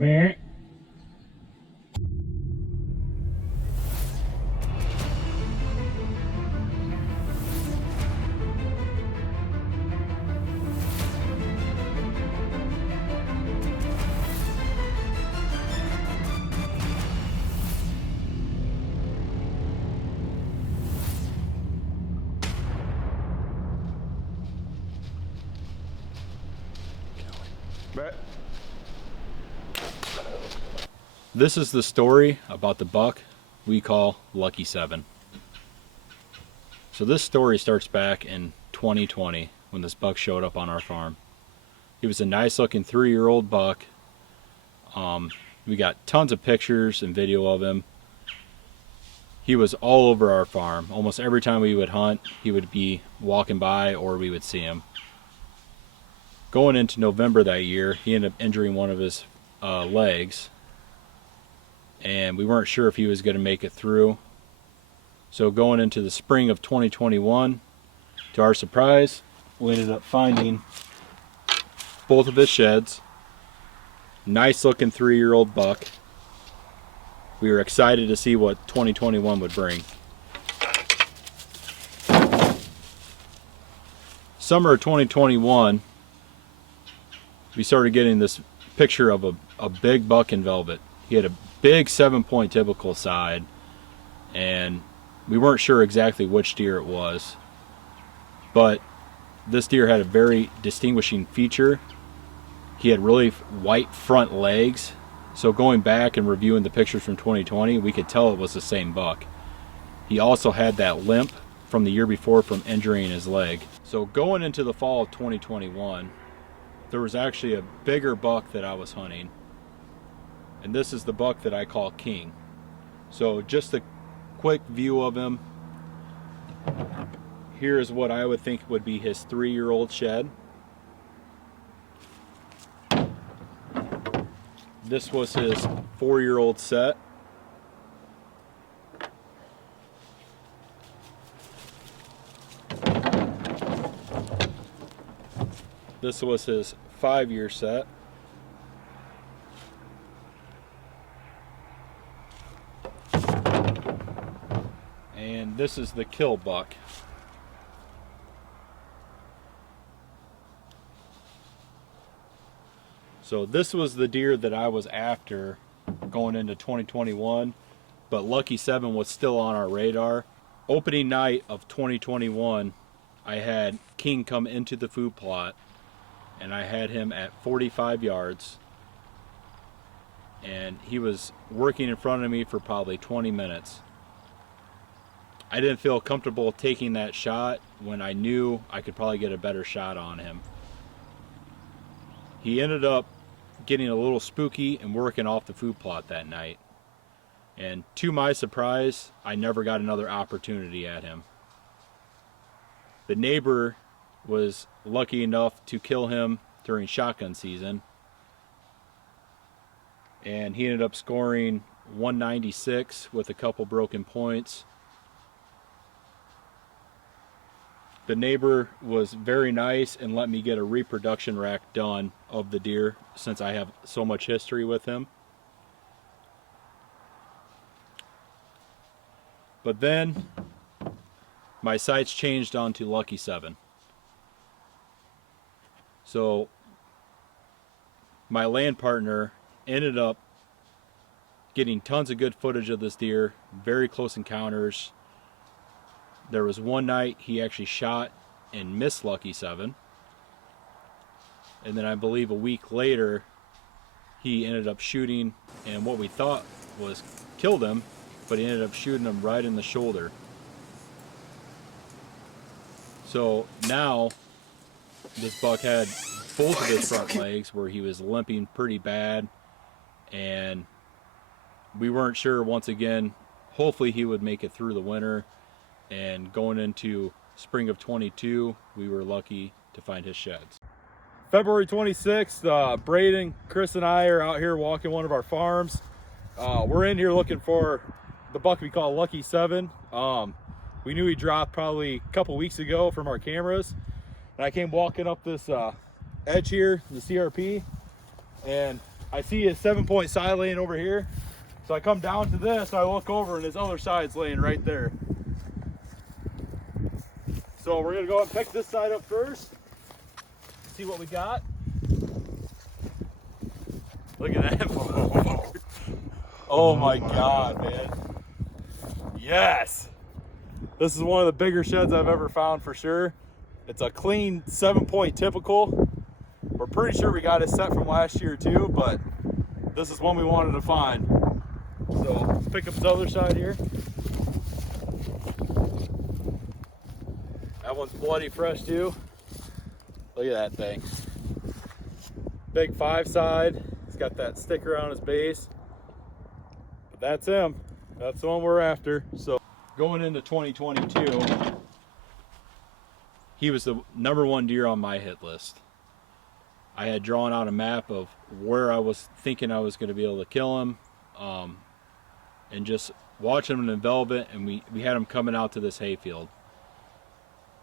Meh. This is the story about the buck we call Lucky 7. So this story starts back in 2020 when this buck showed up on our farm. He was a nice looking 3-year-old buck. We got tons of pictures and video of him. He was all over our farm. Almost every time we would hunt, he would be walking by or we would see him. Going into November that year, he ended up injuring one of his legs, and we weren't sure if he was going to make it through. So going into the spring of 2021, to our surprise, we ended up finding both of his sheds. Nice looking 3-year-old buck. We were excited to see what 2021 would bring. Summer of 2021, we started getting this picture of a big buck in velvet. He had a big 7-point typical side, and we weren't sure exactly which deer it was, but this deer had a very distinguishing feature. He had really white front legs, so going back and reviewing the pictures from 2020, we could tell it was the same buck. He also had that limp from the year before from injuring his leg. So going into the fall of 2021, there was actually a bigger buck that I was hunting, and this is the buck that I call King. So just a quick view of him. Here is what I would think would be his 3-year-old shed. This was his 4-year-old set. This was his 5-year set. And this is the kill buck. So this was the deer that I was after going into 2021, but Lucky 7 was still on our radar. Opening night of 2021, I had King come into the food plot, and I had him at 45 yards, and he was working in front of me for probably 20 minutes. I didn't feel comfortable taking that shot when I knew I could probably get a better shot on him. He ended up getting a little spooky and working off the food plot that night. And to my surprise, I never got another opportunity at him. The neighbor was lucky enough to kill him during shotgun season, and he ended up scoring 196 with a couple broken points. The neighbor was very nice and let me get a reproduction rack done of the deer since I have so much history with him. But then my sights changed onto Lucky 7. So my land partner ended up getting tons of good footage of this deer, very close encounters. There was one night he actually shot and missed Lucky 7. And then I believe a week later, he ended up shooting, and what we thought was killed him, but he ended up shooting him right in the shoulder. So now this buck had both of his front legs where he was limping pretty bad, and we weren't sure, once again, hopefully he would make it through the winter. And going into spring of 22, we were lucky to find his sheds. February 26th, Braden, Chris, and I are out here walking one of our farms. We're in here looking for the buck we call Lucky 7. We knew he dropped probably a couple weeks ago from our cameras. And I came walking up this edge here, the CRP, and I see his 7-point side laying over here. So I come down to this, I look over, and his other side's laying right there. So we're gonna go and pick this side up first. See what we got. Look at that. Oh my God, man. Yes. This is one of the bigger sheds I've ever found for sure. It's a clean 7-point typical. We're pretty sure we got it set from last year too, but this is one we wanted to find. So let's pick up the other side here. That one's bloody fresh too. Look at that thing. Big 5 side. He's got that sticker on his base. But that's him. That's the one we're after. So going into 2022, he was the #1 deer on my hit list. I had drawn out a map of where I was thinking I was going to be able to kill him, and just watching him in velvet, and we had him coming out to this hayfield.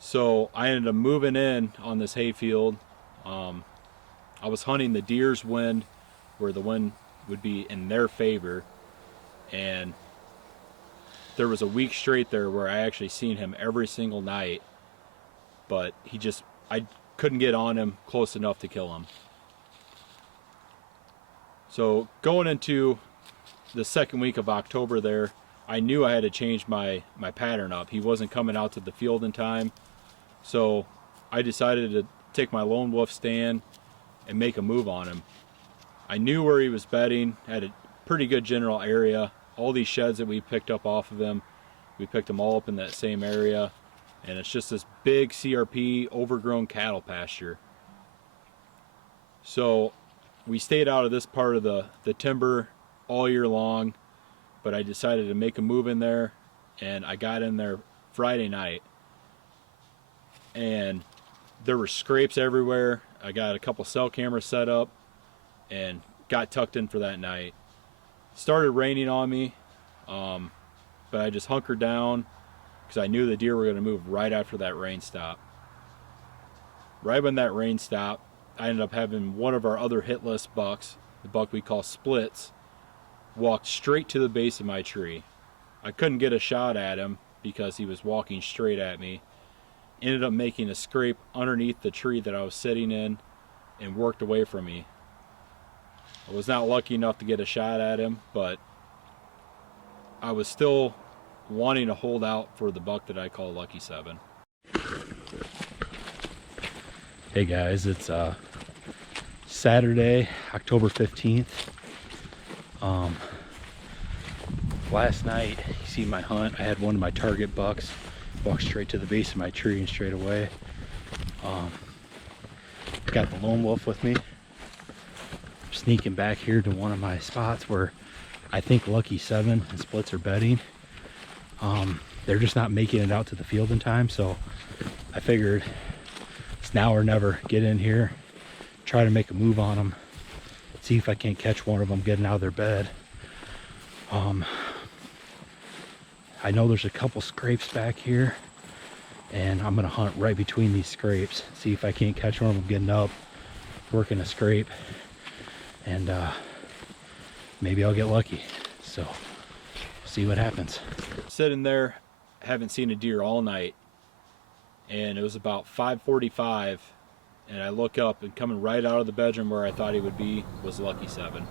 So I ended up moving in on this hayfield. I was hunting the deer's wind, where the wind would be in their favor, and there was a week straight there where I actually seen him every single night, but I couldn't get on him close enough to kill him. So going into the second week of October there, I knew I had to change my pattern up. He wasn't coming out to the field in time, so I decided to take my lone wolf stand and make a move on him. I knew where he was bedding, had a pretty good general area. All these sheds that we picked up off of him, we picked them all up in that same area, and it's just this big CRP overgrown cattle pasture. So we stayed out of this part of the timber all year long, but I decided to make a move in there, and I got in there Friday night, and there were scrapes everywhere. I got a couple cell cameras set up and got tucked in for that night. Started raining on me, but I just hunkered down because I knew the deer were going to move right after that rain stopped. Right when that rain stopped, I ended up having one of our other hit list bucks, the buck we call Splits, walked straight to the base of my tree. I couldn't get a shot at him because he was walking straight at me. Ended up making a scrape underneath the tree that I was sitting in and worked away from me. I was not lucky enough to get a shot at him, but I was still wanting to hold out for the buck that I call Lucky 7. Hey guys, it's Saturday, October 15th. Last night, you see my hunt, I had one of my target bucks walk straight to the base of my tree and straight away. Got the lone wolf with me. Sneaking back here to one of my spots where I think Lucky 7 and Splits are bedding. They're just not making it out to the field in time, so I figured it's now or never. Get in here, try to make a move on them, see if I can't catch one of them getting out of their bed. I know there's a couple scrapes back here, and I'm gonna hunt right between these scrapes, see if I can't catch one of them getting up, working a scrape, and maybe I'll get lucky. So see what happens. Sitting there, haven't seen a deer all night, and it was about 5:45, and I look up, and coming right out of the bedroom where I thought he would be was Lucky 7.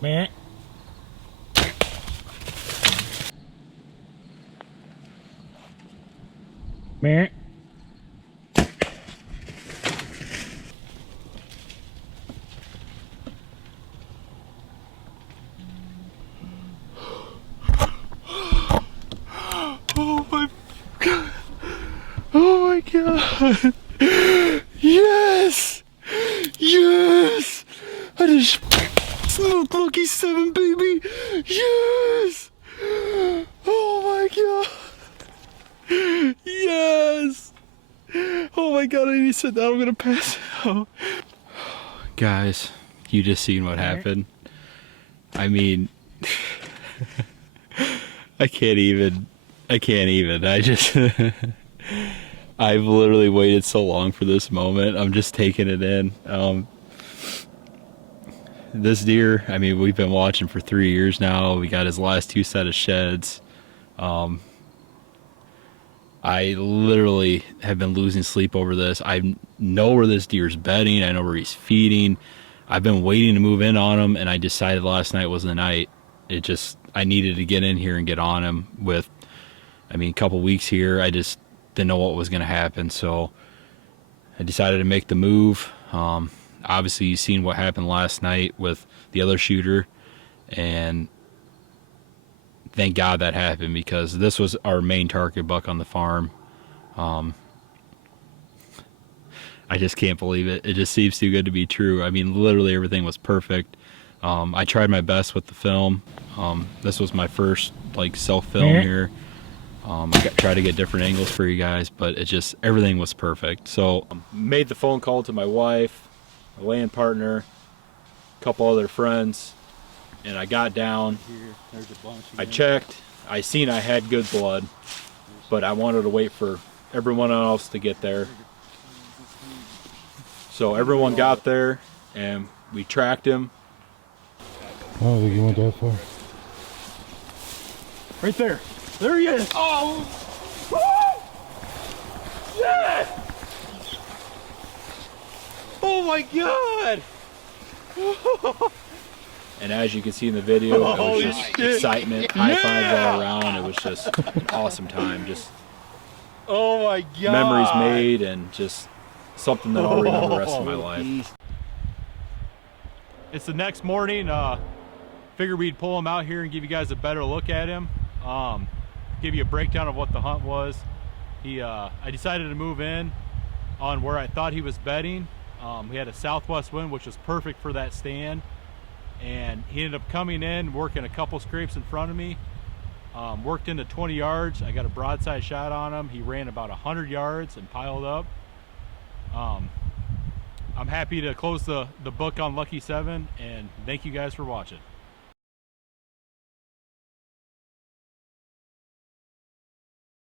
Meh. Meh. Oh my god. Oh my god. Yes. Yes. I just smoked Lucky 7, baby. Yes. Oh my god. Yes. Oh my god, I need to sit down. I'm gonna pass out. Guys, you just seen what happened. I mean, I can't even. I just, I've literally waited so long for this moment. I'm just taking it in. This deer, I mean, we've been watching for 3 years now. We got his last 2 set of sheds. I literally have been losing sleep over this. I know where this deer's bedding. I know where he's feeding. I've been waiting to move in on him, and I decided last night was the night. I needed to get in here and get on him with, I mean, a couple weeks here. I just didn't know what was going to happen, so I decided to make the move. Obviously, you've seen what happened last night with the other shooter, and thank God that happened, because this was our main target buck on the farm. I just can't believe it. It just seems too good to be true. I mean, literally everything was perfect. I tried my best with the film. This was my first self-film here. I tried to get different angles for you guys, but everything was perfect. So made the phone call to my wife, my land partner, a couple other friends, and I got down. I checked. I seen I had good blood, but I wanted to wait for everyone else to get there. So everyone got there, and we tracked him. I don't think he went that far. Right there. There he is. Oh! Woo! Yes! Oh my God! And as you can see in the video, it was just excitement, high fives all around. It was just an awesome time. Just Oh my God. memories made, and just something that I'll remember the rest of my life. It's the next morning. Figured we'd pull him out here and give you guys a better look at him. Give you a breakdown of what the hunt was. I decided to move in on where I thought he was bedding. We had a southwest wind, which was perfect for that stand, and he ended up coming in, working a couple scrapes in front of me. Worked into 20 yards. I got a broadside shot on him. He ran about 100 yards and piled up. I'm happy to close the book on Lucky 7, and thank you guys for watching.